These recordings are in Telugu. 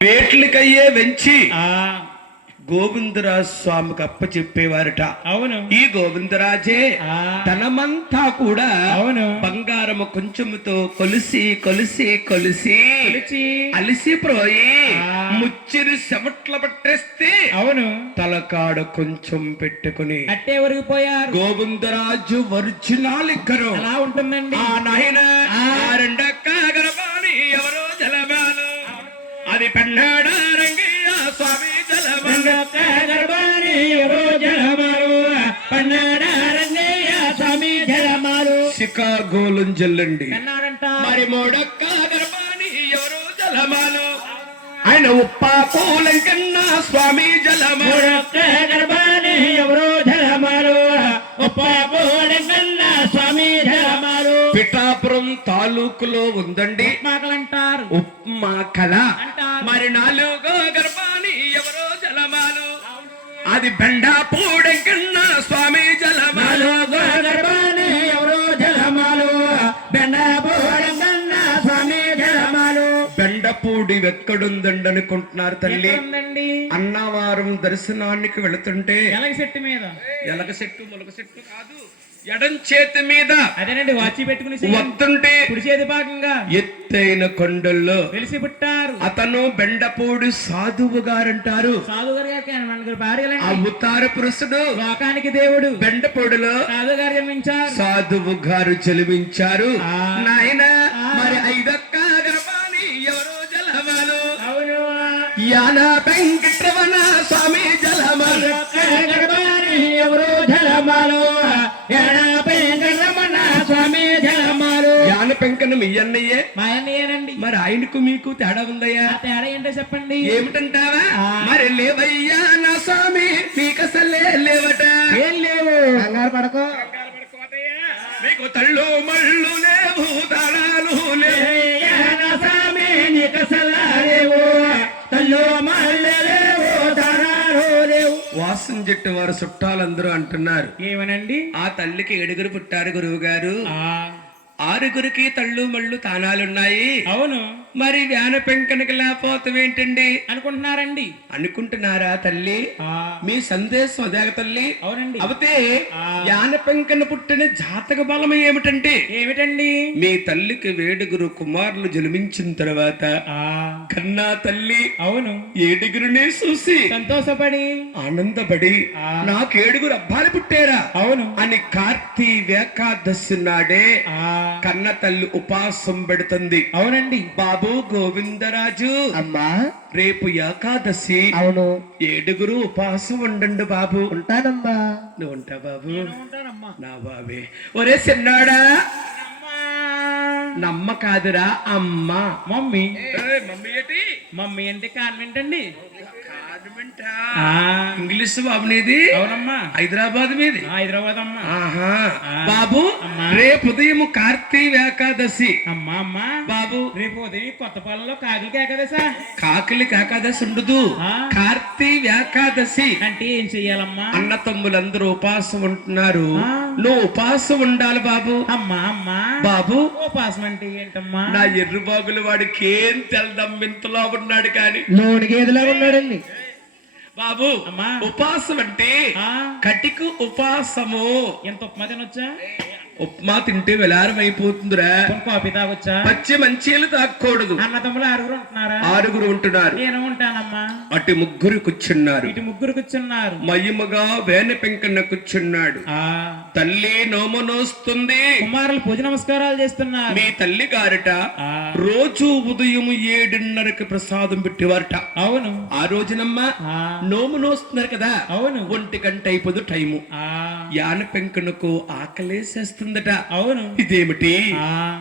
వేట్లకయ్యే వెంచి గోవిందరాజు స్వామికి అప్ప చెప్పేవారట. అవును. ఈ గోవిందరాజే తనమంతా కూడా అవును బంగారము కొంచెముతో కొలిసి కొలిసి కొలిసి అలిసిపోయి ముచ్చిరి చెమట్ల పట్టేస్తే అవును తలకాడ కొంచెం పెట్టుకుని అట్టే ఒరిగిపోయారు. గోవిందరాజు ఒరిజినల్ ఇక్కరు అలా ఉంటుందండి. ఆ నాయన రెండక్క గర్భాని ఎవరో జలమాలు అది పెన్నాడా రంగయ్య స్వామి శ్రీకాకుళం జల్లండి మరి మూడక్క గర్భాని ఎవరో జలమాలు ఆయన ఉప్పాకోలం కన్నా స్వామి జలమాలు గర్భాని ఎవరో జలమాలు ఉప్పాకోలం కన్నా స్వామి జలమాలు పిఠాపురం తాలూకులో ఉందండి అంటారు ఉప్మా కళ. మరి నాలుగో గర్భాని ఎవరో జలమాలు అది బెండాపూడెం కన్నా స్వామి జలమాలు గర్భాని ఎవరో జలమాలు బెండాపూడెం కన్నా స్వామి జలమాలు. బెండపూడి ఎక్కడుందండి అనుకుంటున్నారు తల్లి? అన్నవారం దర్శనానికి వెళుతుంటే ఎలగ చెట్టు మీద, ఎలగ చెట్టు మొలక చెట్టు కాదు, ఎడం చేతి మీద అదేనండి వాచి పెట్టుకుని వస్తుంటే కుడి చేతి భాగంగా ఎత్తైన కొండల్లో వెలిసి పుట్టారు. అతను బెండపూడి సాధువు గారంటారు. సాధువు గారు భార్య అవతార పురుషుడు, లోకానికి దేవుడు. బెండపూడిలో సాధువు గారు జన్మించారు, సాధువు గారు జన్మించారు. నాయన మరి ఐదక్క గర్భాని ఎవరో జలమాలు అవును యాన వెంకటరమణ స్వామి జలమాలు గర్భాని ఎవరో జలమాలు యాన పెంకన మీ అన్నయ్యే మా అన్నయ్యేనండి. మరి ఆయనకు మీకు తేడా ఉందయ్యా? తేడా ఏంటో చెప్పండి. ఏమిటంటావా? మరి లేవయ్యా నా స్వామి నీకసలే లేవట. ఏం లేవు, కంగారు పడకో. మీకు తళ్ళు మళ్ళు లేవు, దాడాలు లేవు స్వామి నీకసలా లేవు, తల్లు మళ్ళు లేవు, దాడాలు లేవు. వాసం చెట్టు వారు చుట్టాలందరూ అంటున్నారు ఏమనండి? ఆ తల్లికి 7 పుట్టారు గురువు గారు. 6 తళ్ళు మళ్ళు తానాలున్నాయి. అవును. మరి వ్యాన పెంకనకి లేకపోతే ఏంటండి అనుకుంటున్నారండి? అనుకుంటున్నారా తల్లి? మీ సందేశం అదే తల్లి. అవునండి. అవుతే యాన పెంకన పుట్టిన జాతక బలం ఏమిటంటే ఏమిటండి? మీ తల్లికి 7 కుమారులు జన్మించిన తర్వాత కన్నా తల్లి అవును 7 చూసి సంతోషపడి ఆనందపడి నాకు 7 అబ్బాయిలు పుట్టారా అవును అని కార్తీక ఏకాదశి నాడే కన్న తల్లి ఉపాసం పెడుతుంది. అవునండి. బాబు గోవిందరాజు అమ్మా రేపు ఏకాదశి. అవును 7 ఉపవాసం ఉండండి బాబు. ఉంటానమ్మా. నువ్వు ఉంటా బాబు? నా బాబే. ఒరే చిన్నాడా, నమ్మ కాదురా అమ్మ. మమ్మీ. మమ్మీ ఏంటి? మమ్మీ అంటే కాన్వెంట్ అండి. ఇంగ్లీష్ బాబు నీది? అవునమ్మా. హైదరాబాద్ మీది? హైదరాబాద్ అమ్మా. బాబు రేపు ఉదయం కార్తీక ఏకాదశి. అమ్మా అమ్మా బాబు రేపు ఉదయం కొత్తపాలెంలో కాకిలికి ఏకాదశి. కాకిలికి ఏకాదశి ఉండదు, కార్తీక ఏకాదశి. అంటే ఏం చెయ్యాలమ్మా? అన్న తమ్ములందరూ ఉపాసం ఉంటున్నారు, నువ్వు ఉపాసం ఉండాలి బాబు. అమ్మా అమ్మా బాబు ఉపాసం అంటే ఏంటమ్మా? నా ఎర్ర బాగులు వాడికి ఏం తెలదమ్మింతలో ఉన్నాడు కానీ లోనికి ఏదిలా ఉన్నాడండి బాబు. ఉపాసం అంటే కటికు ఉపాసము. ఎంత ఉప్మా తినొచ్చా? ఉప్మా తింటే వెలారం అయిపోతుందిరా. కాఫీ తాగొచ్చా? పచ్చి మంచీలు తాగకూడదు. అన్న తమ్ముడు 6 ఉంటున్నారా? 6 ఉంటున్నారు. నేను ఉంటానమ్మా. అటు 3 కూర్చున్నారు, ఇటు 3 కూర్చున్నారు. మయ్యముగా వేన పెంకన్న కూర్చున్నాడు. తల్లి నోము నోస్తుంది, కుమారులు పూజ నమస్కారాలు చేస్తున్నారు. మీ తల్లి గారట రోజు ఉదయం 7:30కి ప్రసాదం పెట్టేవారట. అవును. ఆ రోజునమ్మా నోము నోస్తున్నారు కదా. అవును. 1 గంట అయిపోదు టైము. యాన పెంకనకు ఆకలేసేస్తుంది. అవును. ఇదేమిటి?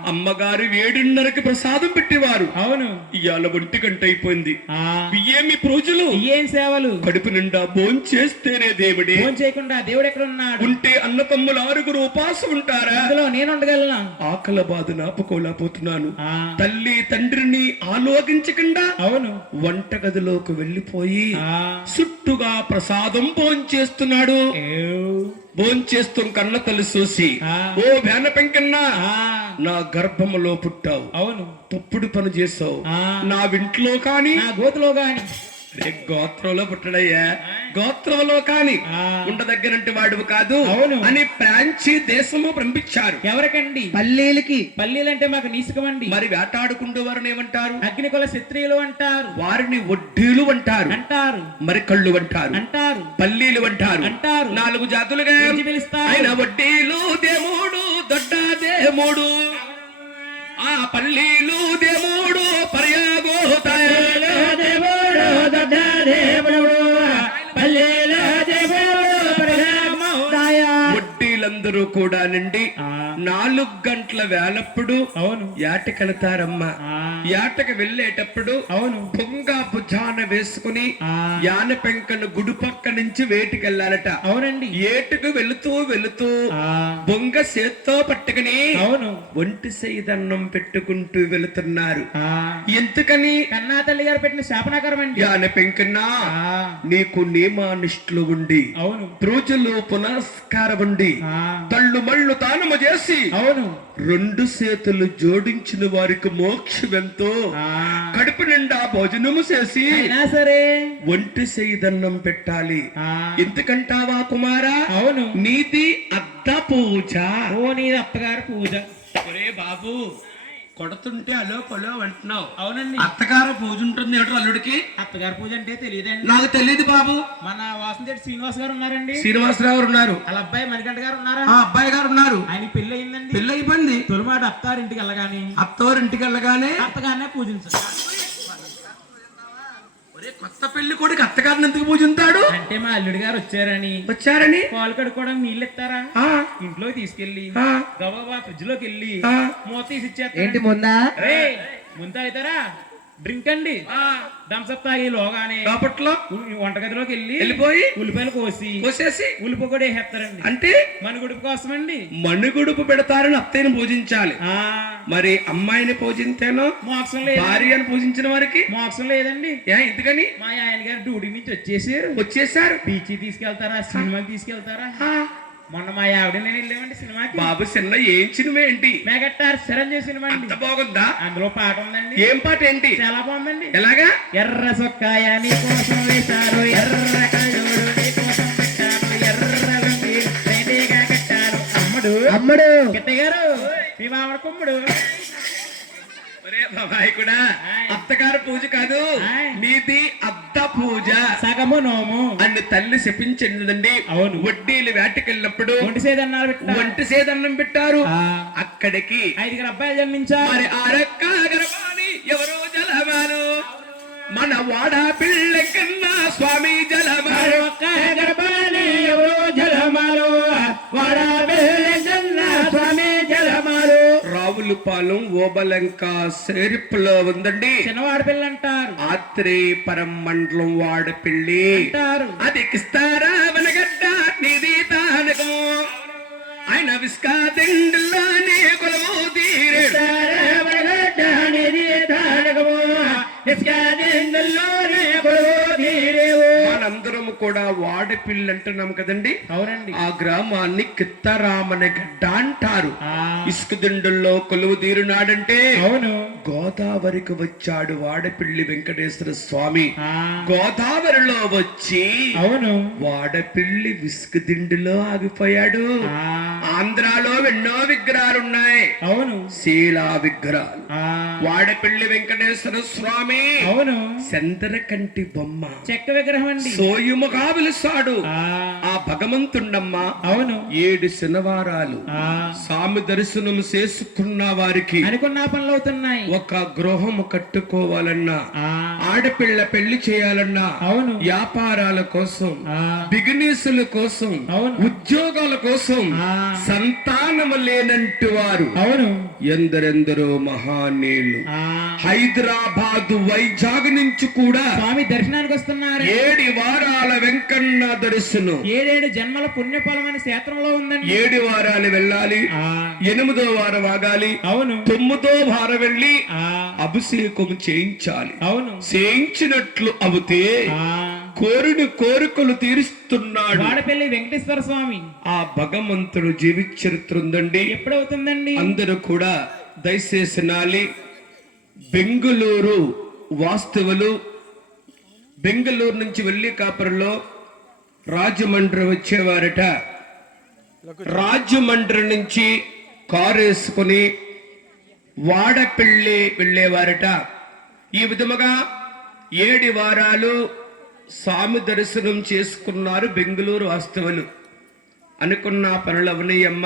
అమ్మగారు 7:30కి ప్రసాదం పెట్టేవారు. అవును. ఇవాళ 1 గంట అయిపోయింది. ఏమి పూజలు, ఏం సేవలు, కడుపు నిండా భోంచేస్తేనే దేవుడే. భోంచేయకుండా దేవుడు ఎక్కడ ఉన్నాడు? ఉంటే అన్న తమ్ములు 6 ఉపాసం ఉంటారా? అందులో నేను ఉండగలను. ఆకలి బాధ నాపుకోలేకపోతున్నాను. తల్లి తండ్రిని ఆలోకించకుండా అవును వంటగదిలోకి వెళ్లిపోయి చుట్టుగా ప్రసాదం భోంచేస్తున్నాడు. భోంచేస్తూ కన్న తల్లి చూసి, ఆ. ఓ వేన పెంకన్నా, ఆ, నా గర్భములో పుట్టావు, అవును. తప్పుడు పని చేసావు, ఆ. నా ఇంట్లో కాని నా గోతులో గాని రే గోత్రంలో పుట్టడయ్యా, గోత్రంలో కాని ఆ. ఉండదగ్గనంటే వాడువు కాదు అవును. అని ప్రాంచి దేశము పంపించారు. ఎవరికండి? పల్లీలకి. పల్లీలంటే మాకు నీసుకమండి. మరి వేటాడుకుంటూ వారిని ఏమంటారు? అగ్నికుల క్షత్రియులు అంటారు. వారిని వడ్డీలు అంటారు, అంటారు. మరి కళ్ళు అంటారు, అంటారు. పల్లీలు అంటారు. అంటారు. 4 జాతులుగా పిలిచి పిలుస్తారు. ఆయన వడ్డీలు దేముడు, దొడ్డ దేముడు, ఆ పల్లీలు దేముడు, పర్యాగో దేవుడు దొడ్డ దేవుడు, పల్లీల దేవుడు పరిణామముదాయ. వడ్డీలందరూ కూడా నిండి ఆ. 4 గంటల వేలప్పుడు అవును. యాటకెళతారమ్మా. ఆ. యాటకు వెళ్ళేటప్పుడు అవును. పొంగ భుజాన వేసుకుని ఆ. యాన పెంకను గుడి పక్క నుంచి వేటికెళ్ళాలట. అవునండి. ఏటుకు వెళుతూ వెళుతూ ఆ, బొంగ చేత్తో పట్టుకుని అవును. ఒంటి సైదన్నం పెట్టుకుంటూ వెళుతున్నారు. ఆ, ఎందుకని? కన్నా తల్లి గారు పెట్టిన శాపనాకరం అండి. యాన పెంకన్నా, ఆ, నీకు నియమానిష్ఠులు ఉండి, అవును. పూజలు పునస్కారం ఉండి, ఆ, తళ్ళు మళ్ళు తానము చేసి అవును. 2 చేతులు జోడించిన వారికి మోక్షమెంతో, ఆ, కడుపు నిండా భోజనము చేసి అయినా సరే ఒంటి సైదన్నం పెట్టాలి. ఆ, ఎందుకంటావా కుమారా? అవును. నీది అద్ద పూజ. ఓ నీ అత్తగారు పూజ. ఒరే బాబు, కొడుతుంటే అలో పొలో అంటున్నావు. అవునండి. అత్తగారు పూజ ఉంటుంది ఏమిటో అల్లుడికి? అత్తగారు పూజ అంటే తెలియదండి. నాకు తెలియదు బాబు. మన వాసంశెట్టి శ్రీనివాస్ గారు ఉన్నారండి. శ్రీనివాసరావు గారు ఉన్నారు, వాళ్ళ అబ్బాయి మణికంఠ గారు ఉన్నారా? ఆ అబ్బాయి గారు ఉన్నారు. ఆయన పెళ్లి అయిందండి. పెళ్ళి అయిపోయింది. తొలిమాట అత్తారింటికి వెళ్ళగాని అత్తవారింటికి వెళ్ళగానే అత్తగారినే పూజించారు. ఒరే కొత్త పెళ్లి కొడుకు అత్తగారిని ఎందుకు పూజింతాడు? అంటే మా అల్లుడి గారు వచ్చారని పాలు కడుక్కోవడం నీళ్ళు ఇస్తారా? ఆ, ఇంట్లో తీసుకెళ్లి ఆ. గబగబా ఫ్రిడ్జ్ లోకి వెళ్ళి ఆ. మూత తీసి ఇచ్చేస్తారు. ఏంటి ముందా? ముందు అవుతారా డ్రింక్ అండి. థమ్స్అప్ తాగి లోగానే కాపట్లో వంటగదిలోకి వెళ్ళి వెళ్ళిపోయి ఉల్లిపాయలు కోసేసి ఉల్లిప కూడా వేసేస్తారండి. అంటే మనుగుడుపు కోసం అండి. మనుగుడుపు పెడతారని అత్తయ్యను పూజించాలి. ఆ, మరి అమ్మాయిని పూజింతేనో, మోక్షం లేదు. భార్యను పూజించిన వారికి మోక్షం లేదండి. ఎందుకని? మా ఆయన గారు డ్యూటీ నుంచి వచ్చేసారు. వచ్చేసారు. బీచ్ తీసుకెళ్తారా, సినిమాకి తీసుకెళ్తారా? మొన్న మా ఆవిడ నేను వెళ్ళామండి సినిమాకి. బాబు చిన్న ఏం సినిమా ఏంటి? మెగాస్టార్ చిరంజీవి సినిమా అండి. అంత బాగుందా? అందులో పాట ఉందండి. ఏం పాట ఏంటి? చాలా బాగుందండి. ఎలాగా? ఎర్ర సొక్కాయ నీ కోసం వేశారు, ఎర్ర కళ్ళోడు నీ కోసం పెట్టాను, ఎర్ర లుంగీ రైతేగా కట్టాను. అమ్మడు అమ్మడు. గిట్టయ్య గారు మీ మామిడ కుమ్ముడు. ఒరే బాబాయ్ కూడా అత్తగారు పూజ కాదు, ఆయ్. నీది అద్ద పూజ సగము నోము. అని తల్లి శపించిందండి. అవును. వడ్డీలు వేటకెళ్ళినప్పుడు ఒంటి సేదన్నారు పెట్టారు. ఒంటి సేదన్నం పెట్టారు. ఆ. అక్కడికి 5 అబ్బాయిలు జన్మించారు. మరి ఆరక్క గర్భాని ఎవరు జలమాను, మన వాడ పిల్ల కన్నా స్వామి జలమాను. ఒక్క గర్భాన్ని ఎవరో జలమాలు, స్వామి జలమాలు. రావులపాలెం ఓబలంక సేరిపులో ఉందండి. చిన్నవాడి పిల్ల అంటారు. ఆత్రేయపురం మండలం వాడపిల్లి అంటారు. అది కిస్తారా వనగడ్డ నిధి తానకము, ఆయన విస్కా దిండుల్లోనే కొలవు తీరేడు. మనందరం కూడా వాడపిల్లి అంటున్నాం కదండి. అవునండి. ఆ గ్రామాన్ని కిత్తరామని గడ్డ అంటారు. ఆ, ఇసుక దిండుల్లో కొలువు తీరునాడంటే అవును. గోదావరికి వచ్చాడు వాడపిల్లి వెంకటేశ్వర స్వామి. ఆ, గోదావరిలో వచ్చి అవును. వాడపిల్లి విసుక దిండులో ఆగిపోయాడు. ఆ, ఆంధ్రాలో ఎన్నో విగ్రహాలున్నాయి, అవును. శీలా విగ్రహాలు. ఆ, వాడపిల్లి వెంకటేశ్వర స్వామి అవును. చంద్రకంటి బొమ్మ చెక్క విగ్రహం అండి. సోయుముగా పిలుస్తాడు. ఆ, ఆ భగవంతుణ్ణమ్మ అవును. 7 శనివారాలు ఆ, స్వామి దర్శనం చేసుకున్న వారికి అనుకున్న పనులు అవుతున్నాయి. ఒక గృహం కట్టుకోవాలన్నా, ఆ, ఆడపిల్ల పెళ్లి చేయాలన్నా, అవును. వ్యాపారాల కోసం, ఆ, బిజినెస్ల కోసం, అవును. ఉద్యోగాల కోసం, ఆ, సంతానము లేనంటి వారు అవును. ఎందరెందరో మహానీయులు ఆ, హైదరాబాద్ వైజాగ్ నుంచి కూడా స్వామి దర్శనానికి వస్తున్నారు. 7 వారాల వెంకన్న దర్శనం. 7 జన్మల పుణ్యఫలం అనే క్షేత్రంలో ఉందండి. 7 వారాలు వెళ్ళాలి, ఆ, 8వ వారం ఆగాలి, అవును. 9వ వారం వెళ్ళి ఆ, అభిషేకం చేయించాలి. అవును. చేయించినట్లు అవుతే ఆ, కోరిన కోరికలు తీరుస్తున్నాడు. వాడపల్లి వెంకటేశ్వర స్వామి. ఆ భగవంతుడు జీవిత చరిత్ర ఉందండి. ఎప్పుడవుతుందండి? అందరూ కూడా దయచేసి నాలి. బెంగుళూరు వాస్తవులు బెంగళూరు నుంచి వెళ్లి కాపురంలో రాజమండ్రి వచ్చేవారట. రాజమండ్రి నుంచి కారు వేసుకుని వాడపల్లి వెళ్ళేవారట. ఈ విధముగా 7 వారాలు స్వామి దర్శనం చేసుకున్నారు బెంగళూరు వాస్తవులు. అనుకున్న పనులు అవనయ్యమ్మ,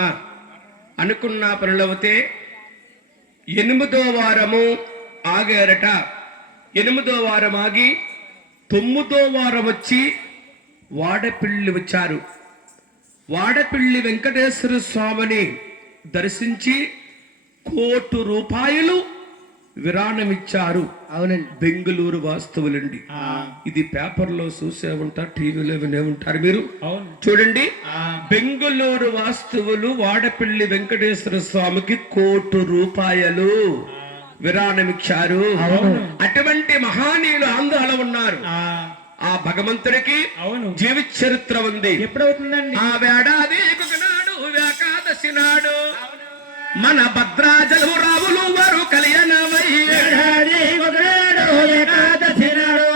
అనుకున్న పనులు అవుతే 8వ వారము ఆగారట. 8వ వారం ఆగి 9వ వారం వచ్చి వాడపల్లి వచ్చారు. వాడపల్లి వెంకటేశ్వర స్వామిని దర్శించి ₹1,00,00,000 విరాళమిచ్చారు. అవునండి. బెంగళూరు వాస్తవులండి. ఇది పేపర్లో చూసే ఉంటారు, టీవీలో వినే ఉంటారు మీరు. చూడండి, బెంగళూరు వాస్తవులు వాడపల్లి వెంకటేశ్వర స్వామికి ₹1,00,00,000 విరాళమిచ్చారు. అటువంటి మహానీయులు ఆంధ్రాలో ఉన్నారు. ఆ భగవంతుడికి జీవిత చరిత్ర ఉంది. ఎప్పుడవుతుందండి? ఆ వేడాది నాడు ఏకాదశి నాడు మన భద్రాచలము రావులు వారు కళ్యాణమయ్యాడు. ఏకాదశి నాడు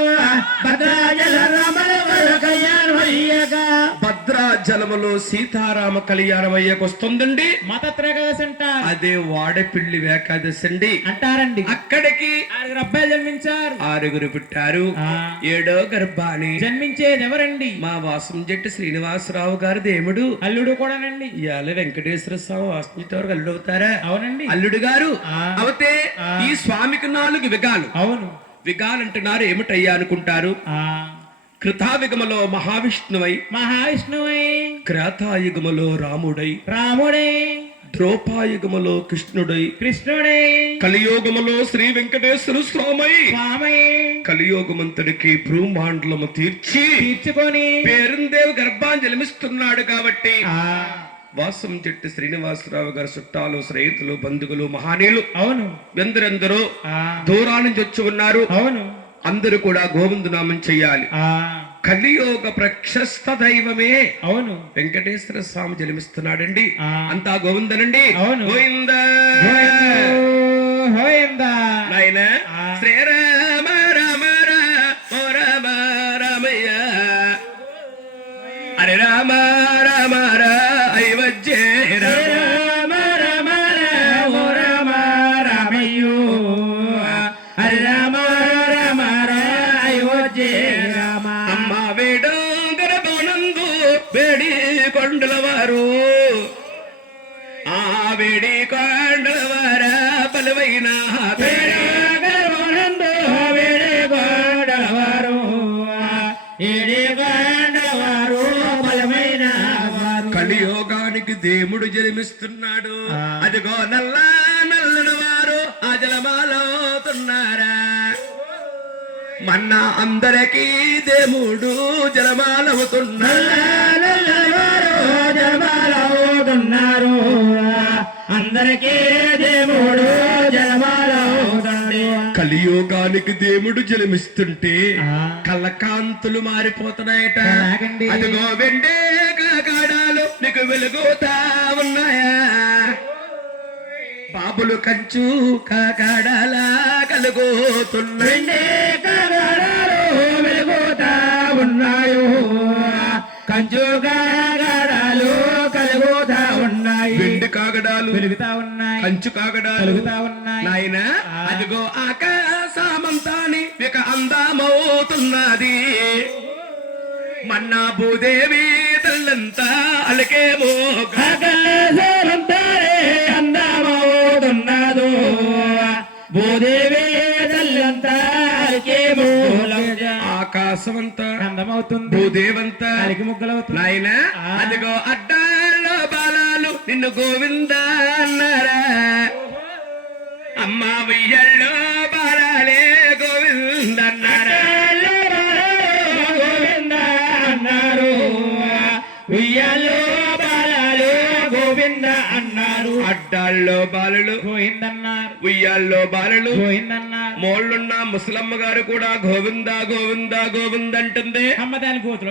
భద్రాచల రాముల వారు కళ్యాణమయ్యగా భద్రాచలములో సీతారామ కళ్యాణం అయ్యకొస్తుందండి. మతత్రయోదశి అంటారు. అదే వాడపల్లి ఏకాదశి అండి అంటారండి. అక్కడికి 6 అబ్బాయిలు జన్మించారు. 6 పుట్టారు. 7వ గర్భాన్ని జన్మించేది ఎవరండి? మా వాసం జట్టు శ్రీనివాసరావు గారు దేవుడు. అల్లుడు కూడానండి. ఇవాళ వెంకటేశ్వర స్వామి వాసం జట్టు అల్లుడు అవుతారా? అవునండి. అల్లుడు గారు అవుతే ఈ స్వామికి 4 విగాలు. అవును. విగాలు అంటున్నారు, ఏమిటయ్యా అనుకుంటారు. కృతాయుగములో మహావిష్ణువై, క్రాతాయుగములో రాముడై, ద్రోపాయుగములో కృష్ణుడై, కలియోగములో శ్రీ వెంకటేశ్వర స్వామి కలియోగమంతుడికి బ్రహ్మాండలము తీర్చుకొని పేరుందేవి గర్భాన్ని జన్మిస్తున్నాడు. కాబట్టి వాసం చెట్టు శ్రీనివాసరావు గారు చుట్టాలు, స్నేహితులు, బంధువులు, మహానీయులు అవును ఎందరెందరో దూరా నుంచి వచ్చి ఉన్నారు. అవును, అందరూ కూడా గోవిందు నామం చెయ్యాలి. కలియోగ ప్రక్షస్త దైవమే అవును వెంకటేశ్వర స్వామి జన్మిస్తున్నాడండి. అంతా గోవిందనండి. గోవింద నాయన శ్రీరామ రామ రామ రామ రామయ్య హరే రామ రామ రామయ్యో హరే రామ రామ అమ్మ వేడు గర్భనందు వేడి కొండల వారు, ఆ వేడి కొండల వార బలవైన గర్భనందు వేడి కొండల వారు, ఏడి కొండల వారు బలమైన వారు. కలియోగానికి దేవుడు జన్మిస్తున్నాడు. అదిగో నల్ల నల్లని వారు ఆ జలమాలవుతున్నారా. మన్నా అందరికీ దేవుడు జలమాలవుతున్నారు. అందరికీ దేవుడు జలమాలవుతున్నాడు. కలియోగానికి దేవుడు జలమిస్తుంటే కళ్ళకాంతులు మారిపోతున్నాయట. అదిగో వెండే కాకాడాలు నీకు వెలుగుతా ఉన్నాయా. బాబులు కంచు కాకాడాలా కలుగుతున్నాయి, వెలుగుతా ఉన్నాయో. కంచు కాగడాలు కలుగుతా ఉన్నాయి, వెండి కాగడాలు వెలుగుతా ఉన్నాయి, కంచు కాగడాలు కలుగుతా ఉన్నాయి. నాయన అదిగో ఆకాశమంతాని ఇక అందమవుతున్నది. మన్నా భూదేవి తల్లంతా అలకేమో అందమవుతున్నదో. భూదేవి తల్లంతా అలకేమో ఆకాశమంతా అందమవుతుంది, భూదేవంతా అలికి ముగ్గలవుతుంది. నాయన అదిగో అడ్డాల్లో బాలాలు నిన్ను గోవింద అన్నారా. అమ్మ వెయ్యల్లో బాలాలే గోవింద అన్నారా. గోవింద అన్నారు, ఉయ్యాలో బాలాలు గోవింద అన్నారు. అడ్డాల్లో బాలులు గోయిందన్నారు ఉయ్యాల్లో బాలులు గోయిందన్నారు మోళ్ళున్న ముసలమ్మ గారు కూడా గోవిందా గోవిందా గోవిందంటుంది. అమ్మ దాని గోతులు